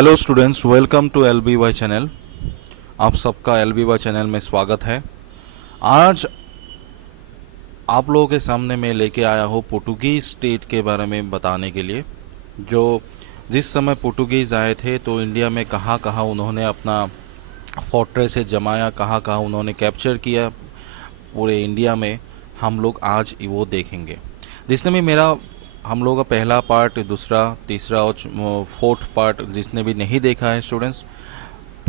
Hello students, welcome to LBY channel. आप सबका LBY channel में स्वागत है। आज आप लोगों के सामने मैं लेके आया हूँ पोर्टुगीज़ स्टेट के बारे में बताने के लिए। जो जिस समय पोर्टुगीज़ आए थे तो इंडिया में कहाँ कहाँ उन्होंने अपना फोर्ट्रेस से जमाया, कहाँ कहाँ उन्होंने कैप्चर किया पूरे इंडिया में, हम लोग आज वो देखेंगे। जिसने भी मेरा हम लोगों का पहला पार्ट, दूसरा, तीसरा और फोर्थ पार्ट जिसने भी नहीं देखा है स्टूडेंट्स,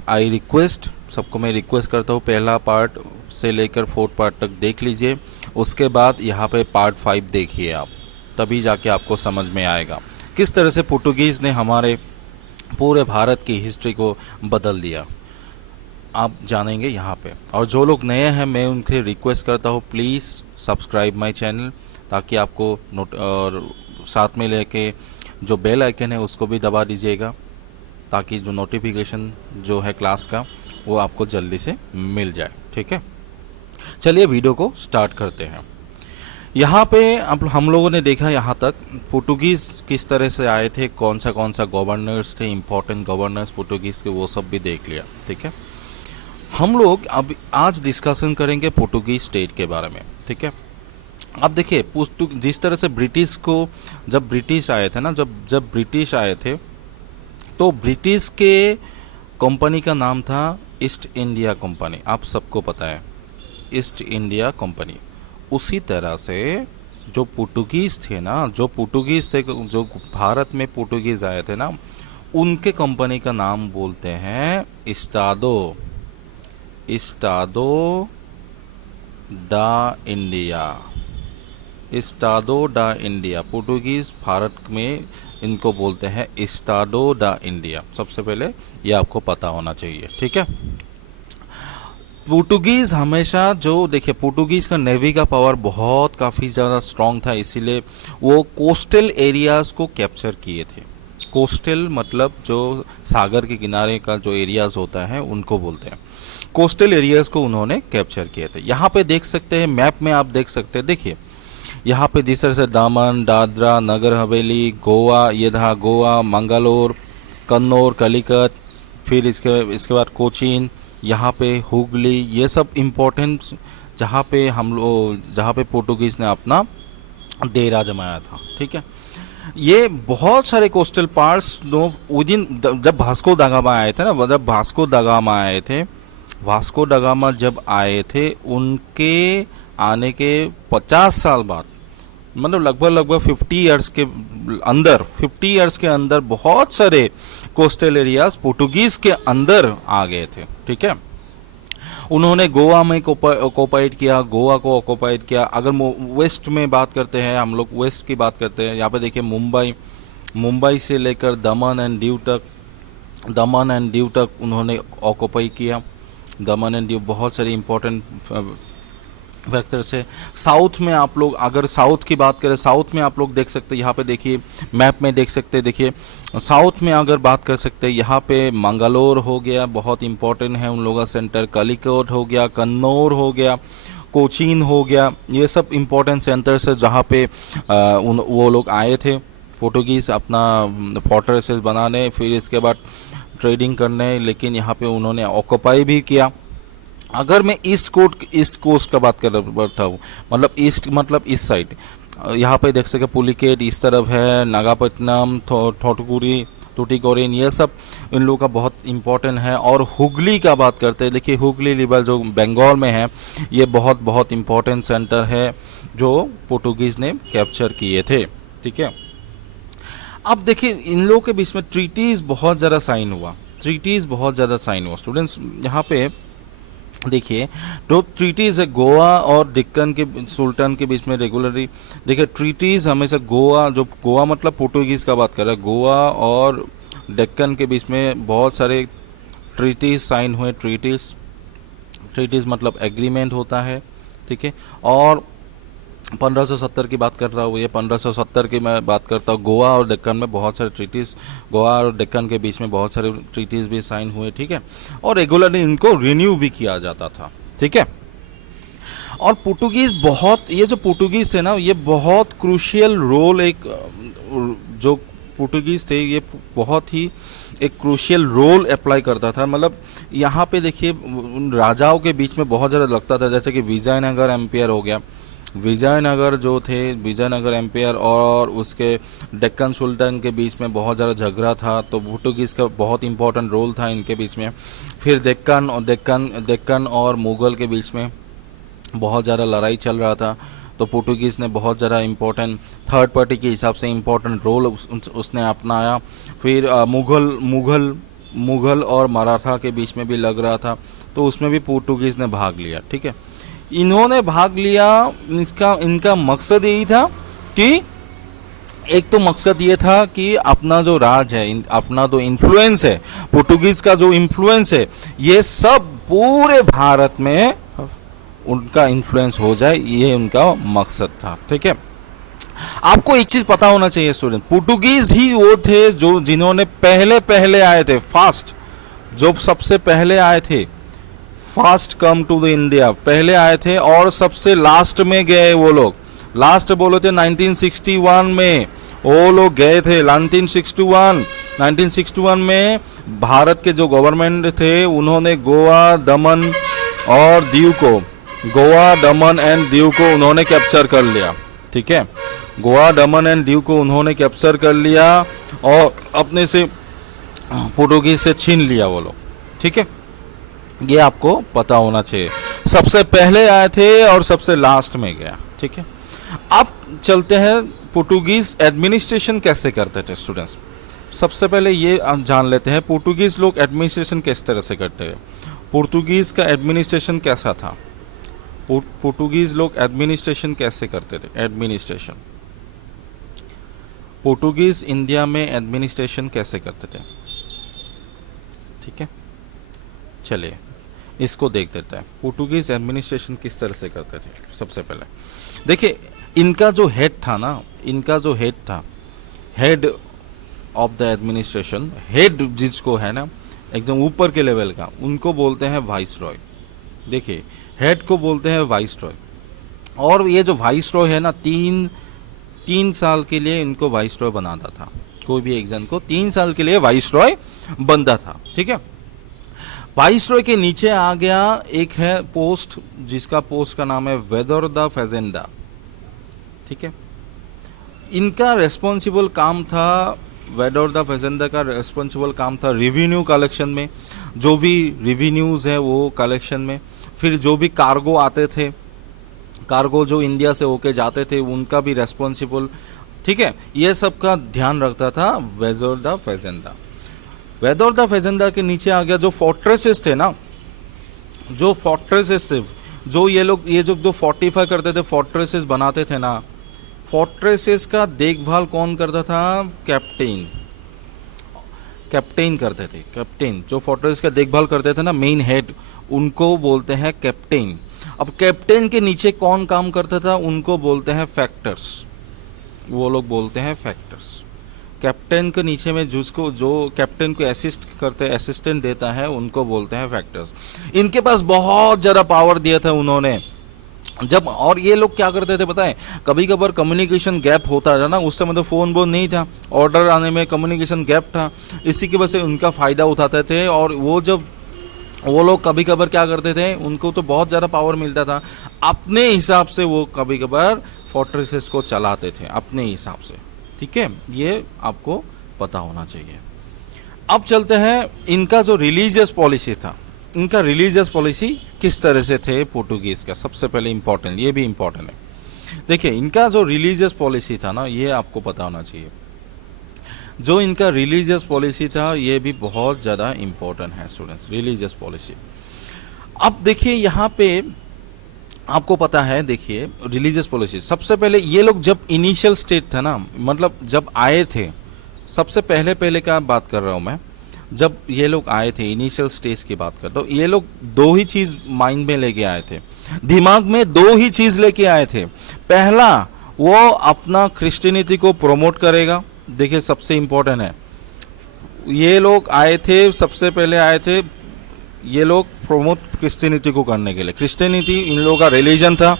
आई रिक्वेस्ट सबको मैं रिक्वेस्ट करता हूँ पहला पार्ट से लेकर फोर्थ पार्ट तक देख लीजिए। उसके बाद यहाँ पे पार्ट 5 देखिए आप, तभी जाके आपको समझ में आएगा किस तरह से पोर्टुगीज़ ने हमारे पूरे भारत की हिस्ट्री को बदल दिया। आप जानेंगे यहाँ पे। और जो लोग नए हैं मैं उनसे रिक्वेस्ट करता हूँ प्लीज़ सब्सक्राइब माय चैनल, ताकि आपको नोट और साथ में लेके जो बेल आइकन है उसको भी दबा दीजिएगा, ताकि जो नोटिफिकेशन जो है क्लास का वो आपको जल्दी से मिल जाए। ठीक है, चलिए वीडियो को स्टार्ट करते हैं। यहाँ पे अब हम लोगों ने देखा यहाँ तक पोर्टुगीज़ किस तरह से आए थे, कौन सा गवर्नर्स थे, इम्पोर्टेंट गवर्नर्स पोर्टुगीज़ के, वो सब भी देख लिया। ठीक है, हम लोग अब आज डिस्कशन करेंगे पोर्टुगीज़ स्टेट के बारे में। ठीक है, अब देखिए जिस तरह से ब्रिटिश को, जब ब्रिटिश आए थे ना, जब ब्रिटिश आए थे तो ब्रिटिश के कंपनी का नाम था ईस्ट इंडिया कंपनी। आप सबको पता है ईस्ट इंडिया कंपनी। उसी तरह से जो पोर्टुगीज़ थे ना, जो भारत में पोर्टुगीज़ आए थे ना, उनके कंपनी का नाम बोलते हैं इस्टादो डा इंडिया। इस्टादो डा इंडिया, पोर्टुगीज़ भारत में इनको बोलते हैं इस्टाडो डा इंडिया। सबसे पहले ये आपको पता होना चाहिए। ठीक है, पोर्टुगीज़ हमेशा, जो देखिए पोर्टुगीज़ का नेवी का पावर बहुत काफ़ी ज़्यादा स्ट्रॉन्ग था, इसीलिए वो कोस्टल एरियाज़ को कैप्चर किए थे। कोस्टल मतलब जो सागर के किनारे का जो एरियाज़ होता है उनको बोलते हैं। कोस्टल एरियाज़ को उन्होंने कैप्चर किए थे। यहाँ पे देख सकते हैं, मैप में आप देख सकते हैं, देखिए यहाँ पे जिस तरह से दामन, दादरा, नगर हवेली, गोवा, ये था गोवा, मंगलोर, कन्नौर, कलिकत, फिर इसके बाद कोचीन, यहाँ पे हुगली, ये सब इम्पोर्टेंट जहाँ पे पोर्टुगीज़ ने अपना डेरा जमाया था। ठीक है, ये बहुत सारे कोस्टल पार्ट्स विदिन, जब वास्को दा गामा आए थे ना, जब वास्को दा गामा जब आए थे उनके आने के 50 साल बाद, मतलब लगभग 50 इयर्स के अंदर बहुत सारे कोस्टल एरियाज पोर्टुगीज के अंदर आ गए थे। ठीक है, उन्होंने गोवा में ऑक्युपाइड किया, गोवा को ऑक्युपाइड किया। अगर वेस्ट में बात करते हैं, हम लोग वेस्ट की बात करते हैं, यहाँ पे देखिए मुंबई से लेकर दमन एंड दीव तक उन्होंने ऑक्युपाई किया। दमन एंड दीव बहुत सारे इंपॉर्टेंट फैक्टर से। साउथ में आप लोग, अगर साउथ की बात करें, साउथ में आप लोग देख सकते हैं, यहाँ पे देखिए मैप में देख सकते हैं, देखिए साउथ में अगर बात कर सकते हैं, यहाँ पे मंगलोर हो गया, बहुत इंपॉर्टेंट है उन लोगों का सेंटर, कलिकट हो गया, कन्नौर हो गया, कोचीन हो गया, ये सब इम्पोर्टेंट सेंटर्स है जहाँ पे वो लोग आए थे पोर्टुगीज़ अपना फोर्ट्रेसेस बनाने, फिर इसके बाद ट्रेडिंग करने, लेकिन यहाँ पे उन्होंने ऑक्युपाई भी किया। अगर मैं ईस्ट कोस्ट का बात कर रहा हूँ, मतलब ईस्ट मतलब इस साइड, यहाँ पे देख सके पुलिकेट इस तरफ है, नागापट्टनम, टूटिकोरिन, ये सब इन लोगों का बहुत इंपॉर्टेंट है। और हुगली का बात करते हैं, देखिए हुगली रिवर जो बंगाल में है, ये बहुत इंपॉर्टेंट सेंटर है जो पोर्टुगीज़ ने कैप्चर किए थे। ठीक है, अब देखिए इन लोगों के बीच में ट्रीटीज़ बहुत ज़्यादा साइन हुआ स्टूडेंट्स। यहाँ पे देखिए दो ट्रीटीज़ है, गोवा और डेक्कन के सुल्तान के बीच में रेगुलरली। देखिए ट्रीटीज़ हमेशा गोवा मतलब पोर्टुगीज़ का बात कर रहा है, गोवा और डेक्कन के बीच में बहुत सारे ट्रीटीज़ साइन हुए। ट्रीटीज़ मतलब एग्रीमेंट होता है। ठीक है, और 1570 की बात कर रहा हूँ, ये 1570 की मैं बात करता हूँ। गोवा और डेक्कन में बहुत सारे ट्रीटीज़, गोवा और डेक्कन के बीच में बहुत सारे ट्रीटीज़ भी साइन हुए। ठीक है, और रेगुलरली इनको रिन्यू भी किया जाता था। ठीक है, और ये जो पोर्टुगीज़ थे ना, ये बहुत क्रूशियल रोल एक जो पोर्टुगीज थे ये बहुत ही एक क्रूशियल रोल अप्लाई करता था। मतलब यहाँ पे देखिए उन राजाओं के बीच में बहुत ज़्यादा लगता था, जैसे कि विजयनगर एम्पायर हो गया। विजयनगर जो थे, विजयनगर एम्पायर और उसके डेक्कन सुल्तान के बीच में बहुत ज़्यादा झगड़ा था, तो पोर्टुगीज़ का बहुत इंपॉर्टेंट रोल था इनके बीच में। फिर डेक्कन और मुग़ल के बीच में बहुत ज़्यादा लड़ाई चल रहा था, तो पोर्टुगीज़ ने बहुत ज़्यादा इम्पोर्टेंट थर्ड पार्टी के हिसाब से इम्पोर्टेंट रोल उसने अपनाया। फिर मुग़ल और मराठा के बीच में भी लग रहा था, तो उसमें भी पोर्टुगीज़ ने भाग लिया। ठीक है, इन्होंने भाग लिया, इनका मकसद यही था कि एक तो मकसद ये था कि अपना जो राज है, अपना जो इन्फ्लुएंस है, पोर्टुगीज़ का जो इन्फ्लुएंस है, ये सब पूरे भारत में उनका इन्फ्लुएंस हो जाए, ये उनका मकसद था। ठीक है, आपको एक चीज पता होना चाहिए स्टूडेंट, पोर्टुगीज ही वो थे जो जिन्होंने पहले आए थे, फास्ट, जो सबसे पहले आए थे, first come to the India, पहले आए थे और सबसे लास्ट में गए। वो लोग लास्ट बोले थे 1961 में, वो लोग गए थे 1961 में। भारत के जो गवर्नमेंट थे उन्होंने गोवा, दमन एंड दीव को उन्होंने कैप्चर कर लिया। ठीक है, गोवा, दमन एंड दीव को उन्होंने कैप्चर कर लिया और अपने से पोर्टुगीज से छीन लिया वो लोग। ठीक है, ये आपको पता होना चाहिए, सबसे पहले आए थे और सबसे लास्ट में गया। ठीक है, अब चलते हैं पोर्टुगीज एडमिनिस्ट्रेशन कैसे करते थे स्टूडेंट्स। सबसे पहले ये जान लेते हैं पोर्टुगीज लोग एडमिनिस्ट्रेशन किस तरह से करते हैं। पोर्टुगीज का एडमिनिस्ट्रेशन कैसा था, पोर्टुगीज लोग एडमिनिस्ट्रेशन कैसे करते थे। एडमिनिस्ट्रेशन पोर्टुगीज इंडिया में एडमिनिस्ट्रेशन कैसे करते थे। ठीक है, चलिए इसको देख देते हैं, पोर्टुगीज एडमिनिस्ट्रेशन किस तरह से करते थे। सबसे पहले देखिए, इनका जो हेड था, head of the administration, head जिसको है ना एकदम ऊपर के लेवल का, उनको बोलते हैं वाइस रॉय। देखिए, हेड को बोलते हैं वाइस रॉय, और ये जो वाइस रॉय है ना, तीन साल के लिए इनको वाइस रॉय बनाता था। कोई भी एक जन को 3 साल के लिए वाइस रॉय बनता था। ठीक है, वाइस रॉय के नीचे आ गया एक है पोस्ट, जिसका पोस्ट का नाम है वेदर द फेजेंडा। ठीक है, इनका रेस्पॉन्सिबल काम था, वेदर द फेजेंडा का रेस्पॉन्सिबल काम था रिवेन्यू कलेक्शन में, जो भी रिवेन्यूज है वो कलेक्शन में। फिर जो भी कार्गो आते थे, कार्गो जो इंडिया से होके जाते थे, उनका भी रेस्पॉन्सिबल। ठीक है, ये सब का ध्यान रखता था वेदर द फेजेंडा। वेदर द फेजेंडा के नीचे आ गया जो फोर्ट्रेसेस थे ना, जो फोर्ट्रेसेस थे, जो ये जो फोर्टिफाई करते थे, फोर्ट्रेसेस बनाते थे ना, फोर्ट्रेसेस का देखभाल कौन करता था। कैप्टेन करते थे। कैप्टेन जो फोर्ट्रेस का देखभाल करते थे ना, मेन हेड, उनको बोलते हैं कैप्टेन। अब कैप्टेन के नीचे कौन काम करता था, उनको बोलते हैं फैक्टर्स। वो लोग बोलते हैं फैक्टर्स। कैप्टन के नीचे में जो कैप्टन को असिस्टेंट देता है, उनको बोलते हैं फैक्टर्स। इनके पास बहुत ज़्यादा पावर दिया था उन्होंने। और ये लोग क्या करते थे पता है, कभी कभार कम्युनिकेशन गैप होता था ना, उस समय तो फ़ोन बोन नहीं था, ऑर्डर आने में कम्युनिकेशन गैप था, इसी की वजह से उनका फ़ायदा उठाते थे। और वो लोग कभी कभार क्या करते थे, उनको तो बहुत ज़्यादा पावर मिलता था, अपने हिसाब से वो कभी कभार फोर्ट्रेसेस को चलाते थे अपने हिसाब से। ठीक है, ये आपको पता होना चाहिए। अब चलते हैं इनका जो रिलीजियस पॉलिसी था, इनका रिलीजियस पॉलिसी किस तरह से थे पोर्टुगीज का। सबसे पहले इंपॉर्टेंट, ये भी इंपॉर्टेंट है। देखिए, इनका जो रिलीजियस पॉलिसी था ना, ये आपको पता होना चाहिए। जो इनका रिलीजियस पॉलिसी था, ये भी बहुत ज़्यादा इंपॉर्टेंट है स्टूडेंट्स, रिलीजियस पॉलिसी। अब देखिए यहाँ पे आपको पता है, देखिए रिलीजियस पॉलिसी, सबसे पहले ये लोग जब इनिशियल स्टेट था ना, मतलब जब आए थे, सबसे पहले का बात कर रहा हूँ मैं, जब ये लोग आए थे, इनिशियल स्टेज की बात करता हूँ, ये लोग 2 ही चीज़ माइंड में लेके आए थे, दिमाग में 2 ही चीज़ लेके आए थे। पहला, वो अपना क्रिश्चियनिटी को प्रमोट करेगा। देखिए, सबसे इम्पोर्टेंट है, ये लोग आए थे, सबसे पहले आए थे ये लोग प्रमोट क्रिश्चियनिटी को करने के लिए। क्रिश्चियनिटी इन लोगों का रिलीजन था,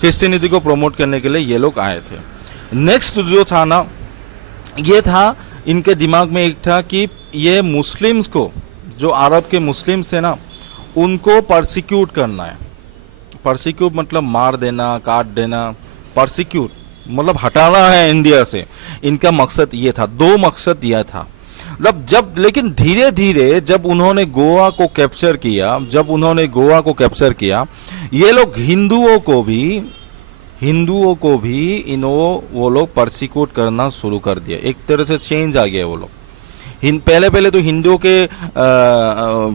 क्रिश्चियनिटी को प्रमोट करने के लिए ये लोग आए थे। नेक्स्ट जो था ना, ये था इनके दिमाग में एक था कि ये मुस्लिम्स को, जो अरब के मुस्लिम्स है ना, उनको परसिक्यूट करना है। परसिक्यूट मतलब मार देना, काट देना। परसिक्यूट मतलब हटाना है इंडिया से। इनका मकसद ये था, दो मकसद यह था। लेकिन धीरे धीरे जब उन्होंने गोवा को कैप्चर किया, ये लोग हिंदुओं को भी वो लोग परसिक्यूट करना शुरू कर दिया। एक तरह से चेंज आ गया वो लोग। पहले तो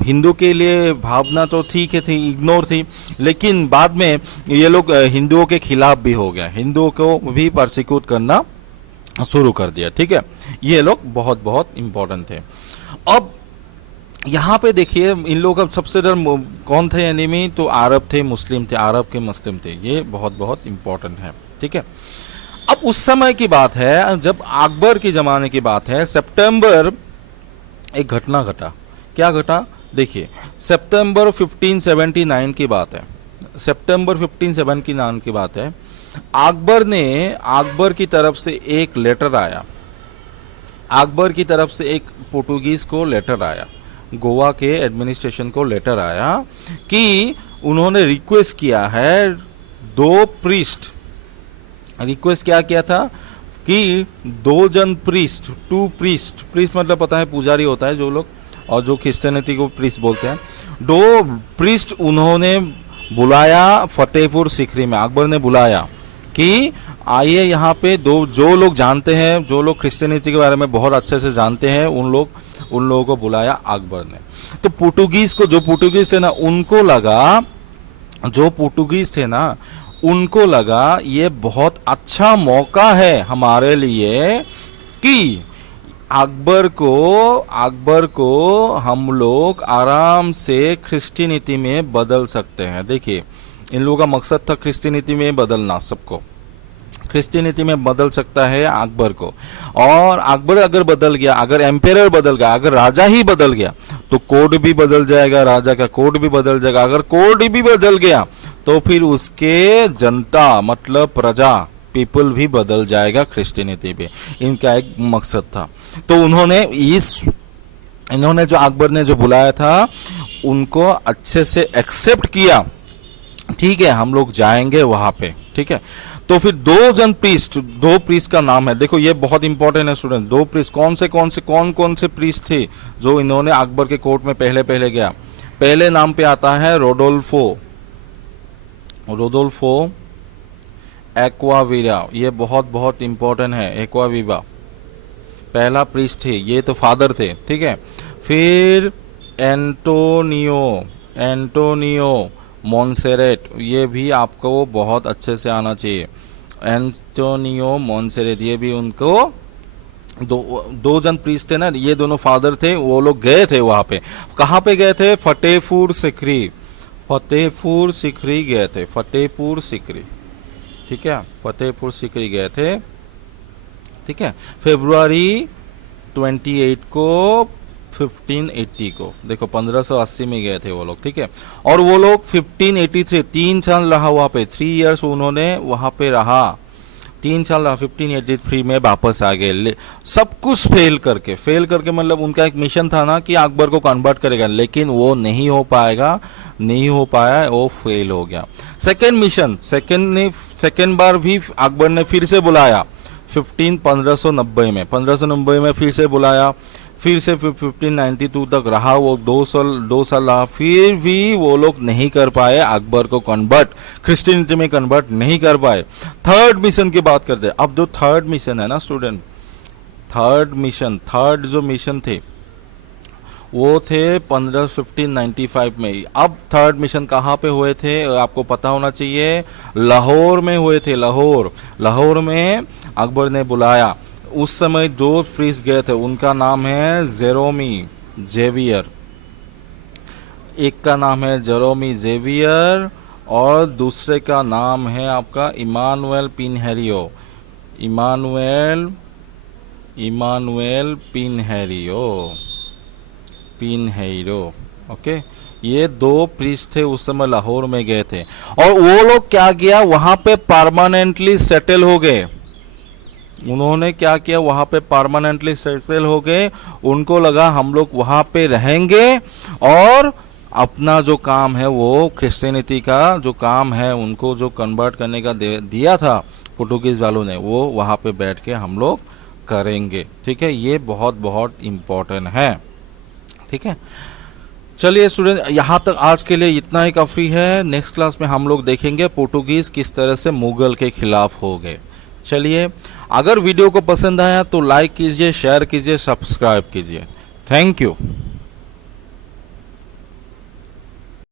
हिंदू के लिए भावना तो ठीक है थी, इग्नोर थी, लेकिन बाद में ये लोग हिंदुओं के खिलाफ भी हो गया, हिंदुओं को भी परसिक्यूट करना शुरू कर दिया। ठीक है, ये लोग बहुत बहुत इंपॉर्टेंट थे। अब यहाँ पे देखिए, इन लोगों का सबसे ज्यादा कौन थे एनिमी? तो अरब थे, मुस्लिम थे, अरब के मुस्लिम थे। ये बहुत बहुत इंपॉर्टेंट है। ठीक है, अब उस समय की बात है, जब अकबर के जमाने की बात है। सितंबर एक घटना घटा। क्या घटा? देखिए, सितंबर 1579 की बात है। सितंबर 1579 की बात है। अकबर की तरफ से एक लेटर आया। अकबर की तरफ से एक पोर्टुगीज को लेटर आया, गोवा के एडमिनिस्ट्रेशन को लेटर आया कि उन्होंने रिक्वेस्ट किया है, दो प्रीस्ट, रिक्वेस्ट क्या किया था कि दो जन प्रीस्ट, टू प्रीस्ट, प्रीस्ट मतलब पता है पुजारी होता है जो लोग, और जो क्रिश्चियनिटी को प्रीस्ट बोलते हैं, दो प्रीस्ट उन्होंने बुलाया फतेहपुर सीकरी में। अकबर ने बुलाया कि आइए यहाँ पे, दो जो लोग जानते हैं, जो लोग क्रिश्चियनिटी के बारे में बहुत अच्छे से जानते हैं, उन लोगों को बुलाया अकबर ने। तो पोर्टुगीज को, जो पोर्टुगीज थे ना, उनको लगा ये बहुत अच्छा मौका है हमारे लिए कि अकबर को हम लोग आराम से क्रिश्चियनिटी में बदल सकते हैं। देखिए, इन लोगों का मकसद था क्रिश्चियनिटी में बदलना, सबको क्रिश्चियनिटी में बदल सकता है अकबर को। और अकबर अगर बदल गया, अगर एम्पेरर बदल गया, अगर राजा ही बदल गया, तो कोड भी बदल जाएगा, राजा का कोड भी बदल जाएगा। अगर कोड भी बदल गया तो फिर उसके जनता मतलब प्रजा, पीपल भी बदल जाएगा क्रिश्चियनिटी पे। इनका एक मकसद था। तो इन्होंने जो अकबर ने जो बुलाया था, उनको अच्छे से एक्सेप्ट किया। ठीक है, हम लोग जाएंगे वहां पे। ठीक है, तो फिर दो प्रीस्ट का नाम है। देखो, ये बहुत इंपॉर्टेंट है स्टूडेंट। दो प्रीस्ट कौन कौन से प्रीस्ट थे जो इन्होंने अकबर के कोर्ट में पहले गया? पहले नाम पे आता है रोडोल्फो एक्वाविरा। ये बहुत बहुत इंपॉर्टेंट है। एक्वाविवा पहला प्रीस्ट थे, ये तो फादर थे। ठीक है, फिर एंटोनियो मोन्सेरेट, ये भी आपको बहुत अच्छे से आना चाहिए। एंटोनियो मोन्सेरेट, ये भी उनको दो जन प्रीस्ट थे ना, ये दोनों फादर थे। वो लोग गए थे वहां पे। कहां पे गए थे? फतेहपुर सीकरी गए थे। फतेहपुर सीकरी, ठीक है, फतेहपुर सीकरी गए थे। ठीक है, फरवरी 28 को 1580 को, देखो 1580 में गए थे वो लोग। ठीक है, और वो लोग 1583 3 साल रहा वहां पे, 3 इयर्स उन्होंने वहां पे रहा। 3 साल रहा, 1583 में वापस आ गए। सब कुछ फेल करके मतलब उनका एक मिशन था ना कि अकबर को कन्वर्ट करेगा, लेकिन वो नहीं हो पाया, वो फेल हो गया। सेकेंड बार भी अकबर ने फिर से बुलाया 1590 में फिर से बुलाया। फिर से 1592 तक रहा वो, 2 साल रहा। फिर भी वो लोग नहीं कर पाए अकबर को क्रिश्चियनिटी में कन्वर्ट नहीं कर पाए। थर्ड मिशन की बात करते हैं। अब जो थर्ड मिशन है ना स्टूडेंट, थर्ड जो मिशन थे वो थे 1595 में। अब थर्ड मिशन कहाँ पे हुए थे आपको पता होना चाहिए, लाहौर में हुए थे। लाहौर में अकबर ने बुलाया। उस समय दो प्रीस्ट गए थे, उनका नाम है जेवियर। एक का नाम है जेरोमी जेवियर और दूसरे का नाम है आपका इमानुएल पिनहेरियो। ओके, ये दो प्रीस्ट थे, उस समय लाहौर में गए थे। और वो लोग क्या किया, वहां पे परमानेंटली सेटल हो गए। उन्होंने क्या किया, वहां पे परमानेंटली सेटल हो गए। उनको लगा हम लोग वहां पे रहेंगे और अपना जो काम है वो क्रिश्चियनिटी का जो काम है, उनको जो कन्वर्ट करने का दिया था पुर्तगालीज वालों ने, वो वहां पे बैठ के हम लोग करेंगे। ठीक है, ये बहुत बहुत इम्पोर्टेंट है। ठीक है, चलिए स्टूडेंट, यहाँ तक आज के लिए इतना ही काफ़ी है। नेक्स्ट क्लास में हम लोग देखेंगे पोर्टुगीज़ किस तरह से मुगल के खिलाफ हो गए। चलिए, अगर वीडियो को पसंद आया तो लाइक कीजिए, शेयर कीजिए, सब्सक्राइब कीजिए। Thank you.